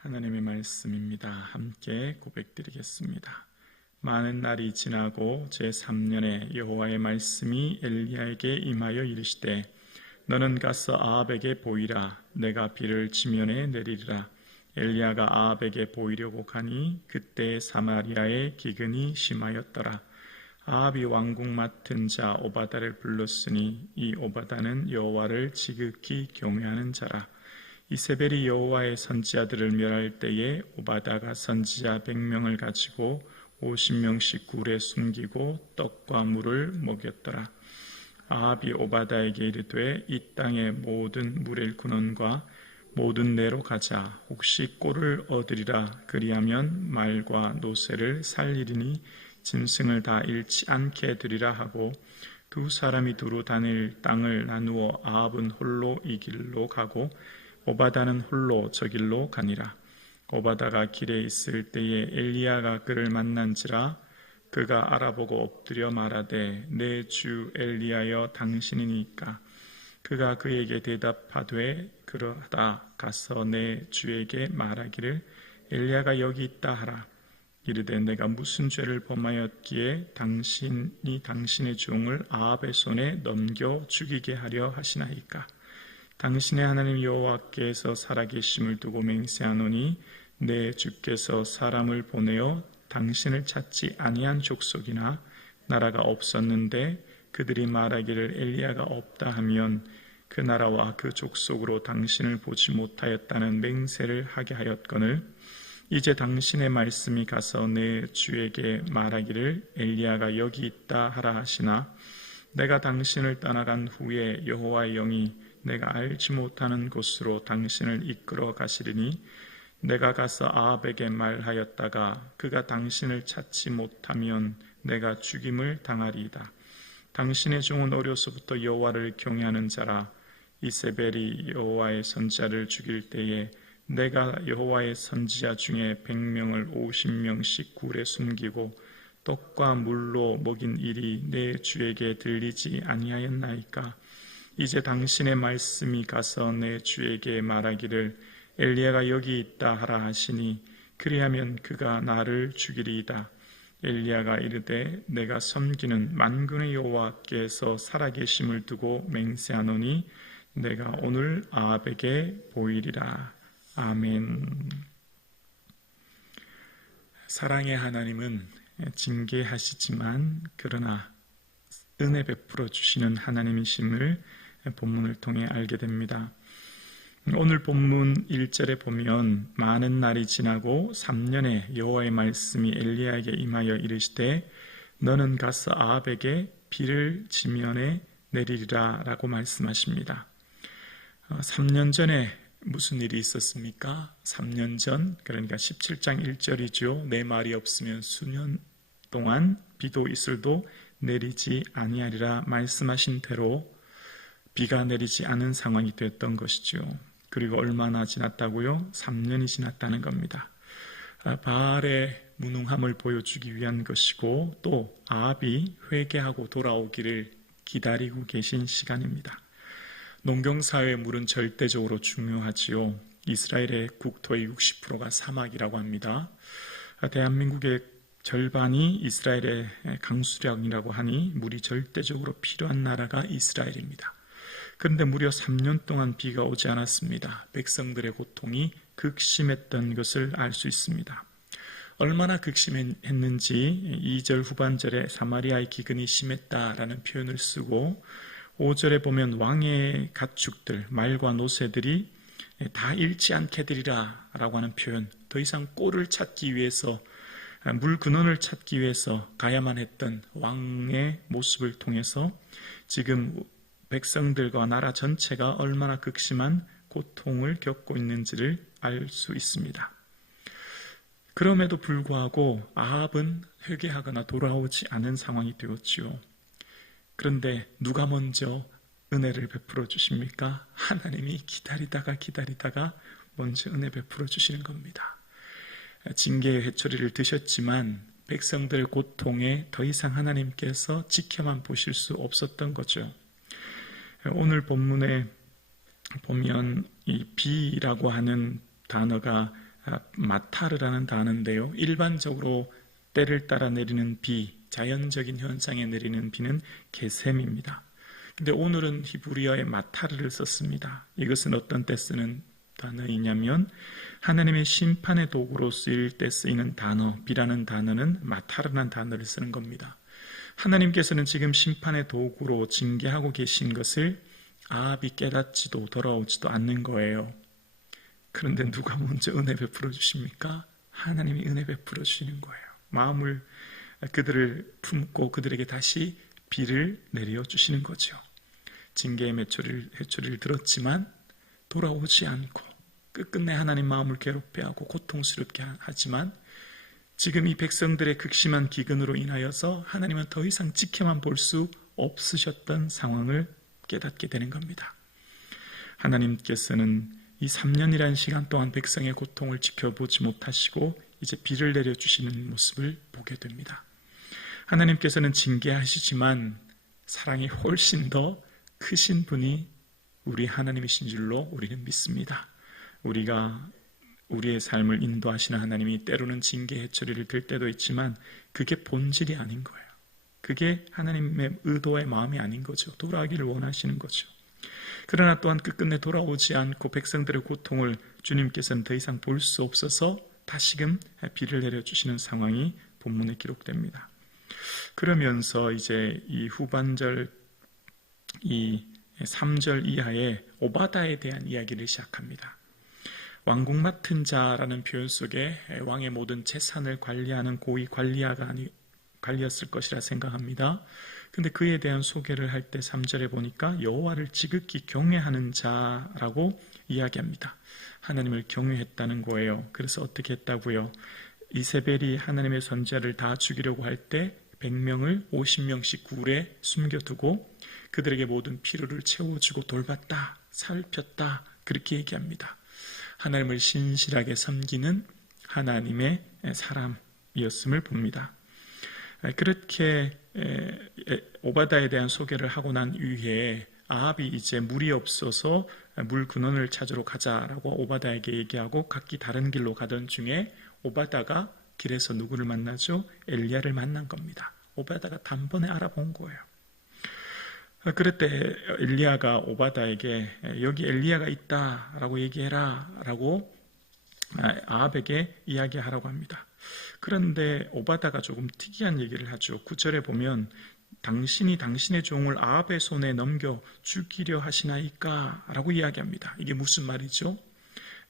하나님의 말씀입니다. 함께 고백드리겠습니다. 많은 날이 지나고 제3년에 여호와의 말씀이 엘리야에게 임하여 이르시되 너는 가서 아합에게 보이라. 내가 비를 지면에 내리리라. 엘리야가 아합에게 보이려고 가니 그때 사마리아의 기근이 심하였더라. 아합이 왕궁 맡은 자 오바다를 불렀으니 이 오바다는 여호와를 지극히 경외하는 자라. 이세벨이 여호와의 선지자들을 멸할 때에 오바다가 선지자 100명을 가지고 50명씩 굴에 숨기고 떡과 물을 먹였더라. 아합이 오바다에게 이르되 이 땅의 모든 물의 근원과 모든 내로 가자. 혹시 꼴을 얻으리라. 그리하면 말과 노새를 살리리니 짐승을 다 잃지 않게 되리라 하고 두 사람이 두루 다닐 땅을 나누어 아합은 홀로 이 길로 가고 오바다는 홀로 저 길로 가니라. 오바다가 길에 있을 때에 엘리야가 그를 만난지라. 그가 알아보고 엎드려 말하되 내 주 엘리야여 당신이니까. 그가 그에게 대답하되 그러하다. 가서 내 주에게 말하기를 엘리야가 여기 있다 하라. 이르되 내가 무슨 죄를 범하였기에 당신이 당신의 종을 아합의 손에 넘겨 죽이게 하려 하시나이까. 당신의 하나님 여호와께서 살아계심을 두고 맹세하노니 내 주께서 사람을 보내어 당신을 찾지 아니한 족속이나 나라가 없었는데 그들이 말하기를 엘리야가 없다 하면 그 나라와 그 족속으로 당신을 보지 못하였다는 맹세를 하게 하였거늘 이제 당신의 말씀이 가서 내 주에게 말하기를 엘리야가 여기 있다 하라 하시나 내가 당신을 떠나간 후에 여호와의 영이 내가 알지 못하는 곳으로 당신을 이끌어 가시리니 내가 가서 아합에게 말하였다가 그가 당신을 찾지 못하면 내가 죽임을 당하리이다. 당신의 종은 어려서부터 여호와를 경외하는 자라. 이세벨이 여호와의 선지자를 죽일 때에 내가 여호와의 선지자 중에 100명을 50명씩 굴에 숨기고 떡과 물로 먹인 일이 내 주에게 들리지 아니하였나이까. 이제 당신의 말씀이 가서 내 주에게 말하기를 엘리야가 여기 있다 하라 하시니 그리하면 그가 나를 죽이리이다. 엘리야가 이르되 내가 섬기는 만군의 여호와께서 살아계심을 두고 맹세하노니 내가 오늘 아합에게 보이리라. 아멘. 사랑의 하나님은 징계하시지만 그러나 은혜 베풀어 주시는 하나님이심을 본문을 통해 알게 됩니다. 오늘 본문 1절에 보면 많은 날이 지나고 3년에 여호와의 말씀이 엘리야에게 임하여 이르시되 너는 가서 아합에게 비를 지면에 내리리라 라고 말씀하십니다. 3년 전에 무슨 일이 있었습니까? 3년 전, 그러니까 17장 1절이죠. 내 말이 없으면 수년 동안 비도 이슬도 내리지 아니하리라 말씀하신 대로 비가 내리지 않은 상황이 되었던 것이죠. 그리고 얼마나 지났다고요? 3년이 지났다는 겁니다. 바알의 무능함을 보여주기 위한 것이고 또 아합이 회개하고 돌아오기를 기다리고 계신 시간입니다. 농경사회의 물은 절대적으로 중요하지요. 이스라엘의 국토의 60%가 사막이라고 합니다. 대한민국의 절반이 이스라엘의 강수량이라고 하니 물이 절대적으로 필요한 나라가 이스라엘입니다. 그런데 무려 3년 동안 비가 오지 않았습니다. 백성들의 고통이 극심했던 것을 알 수 있습니다. 얼마나 극심했는지 2절 후반절에 사마리아의 기근이 심했다라는 표현을 쓰고 5절에 보면 왕의 가축들, 말과 노새들이 다 잃지 않게 되리라 라고 하는 표현, 더 이상 꼴을 찾기 위해서 물 근원을 찾기 위해서 가야만 했던 왕의 모습을 통해서 지금 백성들과 나라 전체가 얼마나 극심한 고통을 겪고 있는지를 알 수 있습니다. 그럼에도 불구하고 아합은 회개하거나 돌아오지 않은 상황이 되었지요. 그런데 누가 먼저 은혜를 베풀어 주십니까? 하나님이 기다리다가 먼저 은혜 베풀어 주시는 겁니다. 징계의 회초리를 드셨지만 백성들의 고통에 더 이상 하나님께서 지켜만 보실 수 없었던 거죠. 오늘 본문에 보면 이 비라고 하는 단어가 마타르라는 단어인데요. 일반적으로 때를 따라 내리는 비, 자연적인 현상에 내리는 비는 게셈입니다. 근데 오늘은 히브리어의 마타르를 썼습니다. 이것은 어떤 때 쓰는 단어이냐면 하나님의 심판의 도구로 쓰일 때 쓰이는 단어, 비라는 단어는 마타르라는 단어를 쓰는 겁니다. 하나님께서는 지금 심판의 도구로 징계하고 계신 것을 아합이 깨닫지도 돌아오지도 않는 거예요. 그런데 누가 먼저 은혜 베풀어 주십니까? 하나님이 은혜 베풀어 주시는 거예요. 마음을 그들을 품고 그들에게 다시 비를 내려 주시는 거죠. 징계의 회초리를 들었지만 돌아오지 않고 끝끝내 하나님 마음을 괴롭게 하고 고통스럽게 하지만 지금 이 백성들의 극심한 기근으로 인하여서 하나님은 더 이상 지켜만 볼 수 없으셨던 상황을 깨닫게 되는 겁니다. 하나님께서는 이 3년이라는 시간 동안 백성의 고통을 지켜보지 못하시고 이제 비를 내려주시는 모습을 보게 됩니다. 하나님께서는 징계하시지만 사랑이 훨씬 더 크신 분이 우리 하나님이신 줄로 우리는 믿습니다. 우리가 우리의 삶을 인도하시는 하나님이 때로는 징계 해처리를 들 때도 있지만 그게 본질이 아닌 거예요. 그게 하나님의 의도의 마음이 아닌 거죠. 돌아가기를 원하시는 거죠. 그러나 또한 끝끝내 돌아오지 않고 백성들의 고통을 주님께서는 더 이상 볼 수 없어서 다시금 비를 내려주시는 상황이 본문에 기록됩니다. 그러면서 이제 이 후반절 이 3절 이하에 오바다에 대한 이야기를 시작합니다. 왕국 맡은 자라는 표현 속에 왕의 모든 재산을 관리하는 고위 관리였을 것이라 생각합니다. 근데 그에 대한 소개를 할 때 3절에 보니까 여호와를 지극히 경외하는 자라고 이야기합니다. 하나님을 경외했다는 거예요. 그래서 어떻게 했다고요? 이세벨이 하나님의 선지자를 다 죽이려고 할 때 100명을 50명씩 굴에 숨겨두고 그들에게 모든 필요를 채워주고 돌봤다, 살폈다, 그렇게 얘기합니다. 하나님을 신실하게 섬기는 하나님의 사람이었음을 봅니다. 그렇게 오바다에 대한 소개를 하고 난 이후에 아합이 이제 물이 없어서 물 근원을 찾으러 가자라고 오바다에게 얘기하고 각기 다른 길로 가던 중에 오바다가 길에서 누구를 만나죠? 엘리야를 만난 겁니다. 오바다가 단번에 알아본 거예요. 그럴 때 엘리야가 오바다에게 여기 엘리야가 있다라고 얘기해라 라고 아합에게 이야기하라고 합니다. 그런데 오바다가 조금 특이한 얘기를 하죠. 9절에 보면 당신이 당신의 종을 아합의 손에 넘겨 죽이려 하시나이까 라고 이야기합니다. 이게 무슨 말이죠?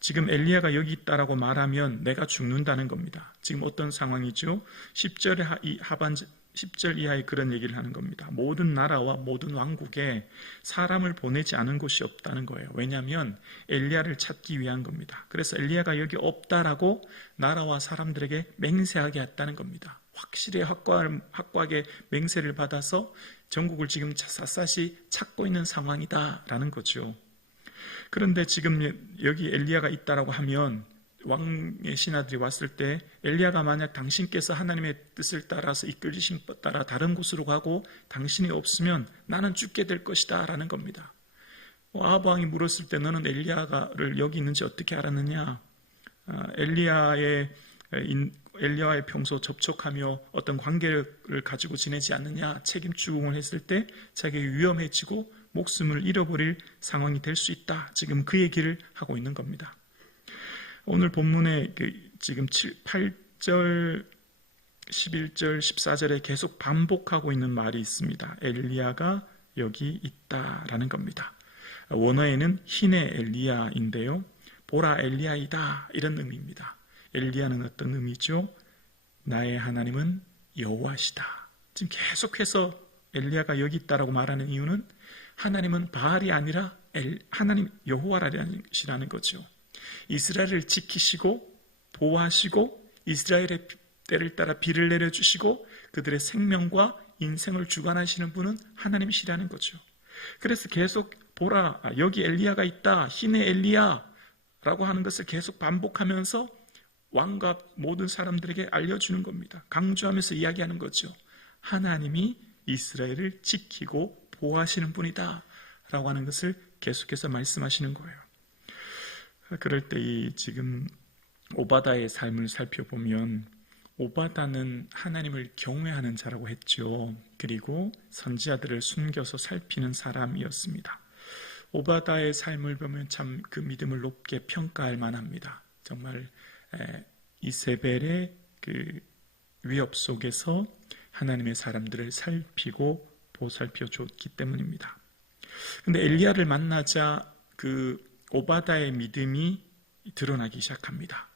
지금 엘리야가 여기 있다라고 말하면 내가 죽는다는 겁니다. 지금 어떤 상황이죠? 10절 이하에 그런 얘기를 하는 겁니다. 모든 나라와 모든 왕국에 사람을 보내지 않은 곳이 없다는 거예요. 왜냐하면 엘리야를 찾기 위한 겁니다. 그래서 엘리야가 여기 없다라고 나라와 사람들에게 맹세하게 했다는 겁니다. 확실히 확고하게 맹세를 받아서 전국을 지금 샅샅이 찾고 있는 상황이다라는 거죠. 그런데 지금 여기 엘리야가 있다라고 하면 왕의 신하들이 왔을 때 엘리야가 만약 당신께서 하나님의 뜻을 따라서 이끌리심 따라 다른 곳으로 가고 당신이 없으면 나는 죽게 될 것이다 라는 겁니다. 아합 왕이 물었을 때 너는 엘리야를 여기 있는지 어떻게 알았느냐? 엘리야와의 평소 접촉하며 어떤 관계를 가지고 지내지 않느냐? 책임 추궁을 했을 때 자기가 위험해지고 목숨을 잃어버릴 상황이 될 수 있다. 지금 그 얘기를 하고 있는 겁니다. 오늘 본문에 지금 8절, 11절, 14절에 계속 반복하고 있는 말이 있습니다. 엘리야가 여기 있다라는 겁니다. 원어에는 흰의 엘리야인데요. 보라 엘리야이다 이런 의미입니다. 엘리야는 어떤 의미죠? 나의 하나님은 여호와시다. 지금 계속해서 엘리야가 여기 있다라고 말하는 이유는 하나님은 바알이 아니라 하나님 여호와라시라는 거죠. 이스라엘을 지키시고 보호하시고 이스라엘의 때를 따라 비를 내려주시고 그들의 생명과 인생을 주관하시는 분은 하나님이시라는 거죠. 그래서 계속 보라 여기 엘리야가 있다 흰의 엘리야라고 하는 것을 계속 반복하면서 왕과 모든 사람들에게 알려주는 겁니다. 강조하면서 이야기하는 거죠. 하나님이 이스라엘을 지키고 보호하시는 분이다 라고 하는 것을 계속해서 말씀하시는 거예요. 그럴 때 지금 오바다의 삶을 살펴보면 오바다는 하나님을 경외하는 자라고 했죠. 그리고 선지자들을 숨겨서 살피는 사람이었습니다. 오바다의 삶을 보면 참 그 믿음을 높게 평가할 만합니다. 정말 이세벨의 그 위협 속에서 하나님의 사람들을 살피고 보살펴 줬기 때문입니다. 근데 엘리야를 만나자 그 오바다의 믿음이 드러나기 시작합니다.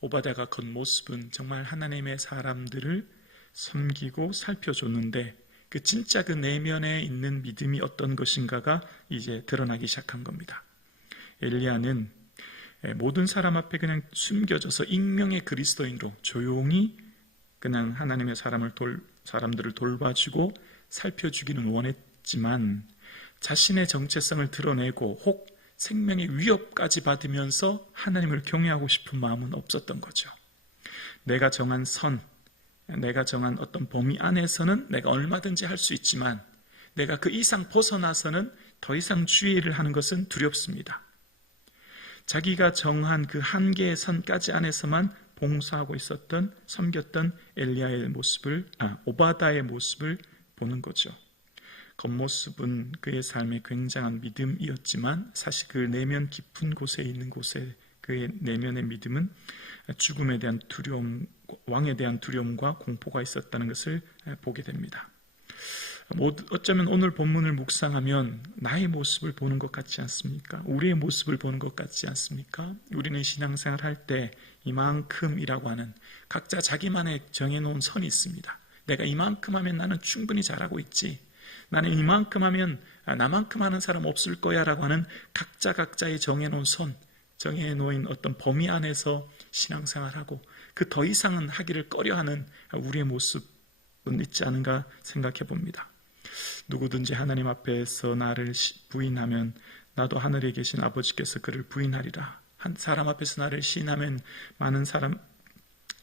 오바다가 겉모습은 정말 하나님의 사람들을 섬기고 살펴줬는데 그 진짜 그 내면에 있는 믿음이 어떤 것인가가 이제 드러나기 시작한 겁니다. 엘리야는 모든 사람 앞에 그냥 숨겨져서 익명의 그리스도인으로 조용히 그냥 하나님의 사람들을 돌봐주고 살펴주기는 원했지만 자신의 정체성을 드러내고 혹 생명의 위협까지 받으면서 하나님을 경외하고 싶은 마음은 없었던 거죠. 내가 정한 선, 내가 정한 어떤 범위 안에서는 내가 얼마든지 할 수 있지만 내가 그 이상 벗어나서는 더 이상 주의를 하는 것은 두렵습니다. 자기가 정한 그 한계의 선까지 안에서만 봉사하고 있었던, 섬겼던 엘리야의 모습을, 오바다의 모습을 보는 거죠. 겉모습은 그의 삶에 굉장한 믿음이었지만 사실 그 내면 깊은 곳에 있는 곳에 그의 내면의 믿음은 죽음에 대한 두려움, 왕에 대한 두려움과 공포가 있었다는 것을 보게 됩니다. 어쩌면 오늘 본문을 묵상하면 나의 모습을 보는 것 같지 않습니까? 우리의 모습을 보는 것 같지 않습니까? 우리는 신앙생활 할 때 이만큼이라고 하는 각자 자기만의 정해놓은 선이 있습니다. 내가 이만큼 하면 나는 충분히 잘하고 있지. 나는 이만큼 하면 나만큼 하는 사람 없을 거야 라고 하는 각자의 정해놓은 선, 정해놓은 어떤 범위 안에서 신앙생활하고 그 더 이상은 하기를 꺼려하는 우리의 모습은 있지 않은가 생각해 봅니다. 누구든지 하나님 앞에서 나를 부인하면 나도 하늘에 계신 아버지께서 그를 부인하리라. 한 사람 앞에서 나를 시인하면 많은 사람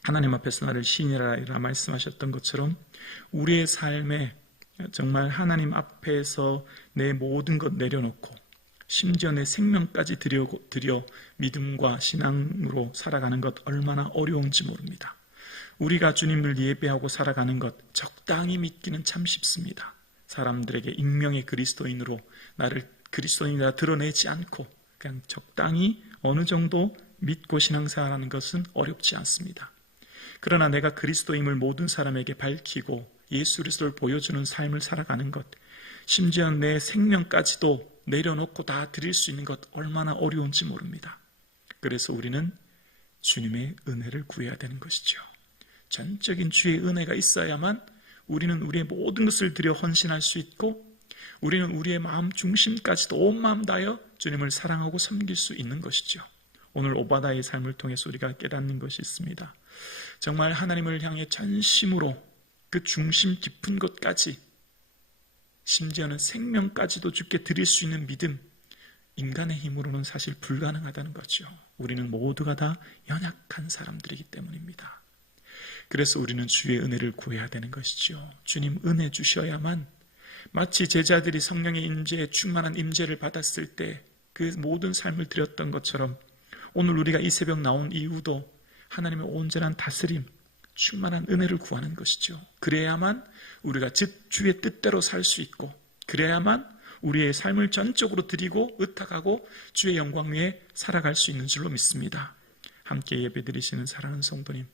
하나님 앞에서 나를 시인이라 말씀하셨던 것처럼 우리의 삶에 정말 하나님 앞에서 내 모든 것 내려놓고 심지어 내 생명까지 드려 믿음과 신앙으로 살아가는 것 얼마나 어려운지 모릅니다. 우리가 주님을 예배하고 살아가는 것 적당히 믿기는 참 쉽습니다. 사람들에게 익명의 그리스도인으로 나를 그리스도인이라 드러내지 않고 그냥 적당히 어느 정도 믿고 신앙생활하는 것은 어렵지 않습니다. 그러나 내가 그리스도임을 모든 사람에게 밝히고 예수 그리스도를 보여주는 삶을 살아가는 것, 심지어 내 생명까지도 내려놓고 다 드릴 수 있는 것 얼마나 어려운지 모릅니다. 그래서 우리는 주님의 은혜를 구해야 되는 것이죠. 전적인 주의 은혜가 있어야만 우리는 우리의 모든 것을 들여 헌신할 수 있고 우리는 우리의 마음 중심까지도 온 마음 다하여 주님을 사랑하고 섬길 수 있는 것이죠. 오늘 오바다의 삶을 통해서 우리가 깨닫는 것이 있습니다. 정말 하나님을 향해 전심으로 그 중심 깊은 것까지 심지어는 생명까지도 주께 드릴 수 있는 믿음, 인간의 힘으로는 사실 불가능하다는 거죠. 우리는 모두가 다 연약한 사람들이기 때문입니다. 그래서 우리는 주의 은혜를 구해야 되는 것이죠. 주님 은혜 주셔야만 마치 제자들이 성령의 임재에 충만한 임재를 받았을 때 그 모든 삶을 드렸던 것처럼 오늘 우리가 이 새벽 나온 이유도 하나님의 온전한 다스림, 충만한 은혜를 구하는 것이죠. 그래야만 우리가 주의 뜻대로 살 수 있고 그래야만 우리의 삶을 전적으로 드리고 의탁하고 주의 영광 위에 살아갈 수 있는 줄로 믿습니다. 함께 예배드리시는 사랑하는 성도님,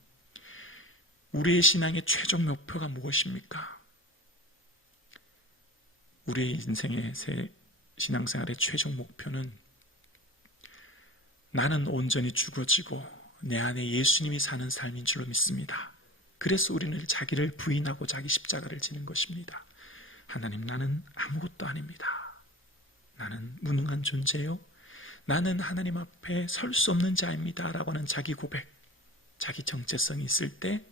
우리의 신앙의 최종 목표가 무엇입니까? 우리의 인생의 신앙생활의 최종 목표는 나는 온전히 죽어지고 내 안에 예수님이 사는 삶인 줄로 믿습니다. 그래서 우리는 자기를 부인하고 자기 십자가를 지는 것입니다. 하나님, 나는 아무것도 아닙니다. 나는 무능한 존재요. 나는 하나님 앞에 설 수 없는 자입니다. 라고 하는 자기 고백, 자기 정체성이 있을 때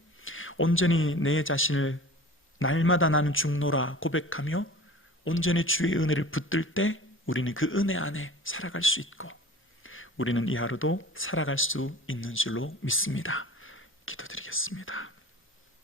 온전히 내 자신을 날마다 나는 죽노라 고백하며 온전히 주의 은혜를 붙들 때 우리는 그 은혜 안에 살아갈 수 있고 우리는 이 하루도 살아갈 수 있는 줄로 믿습니다. 기도드리겠습니다.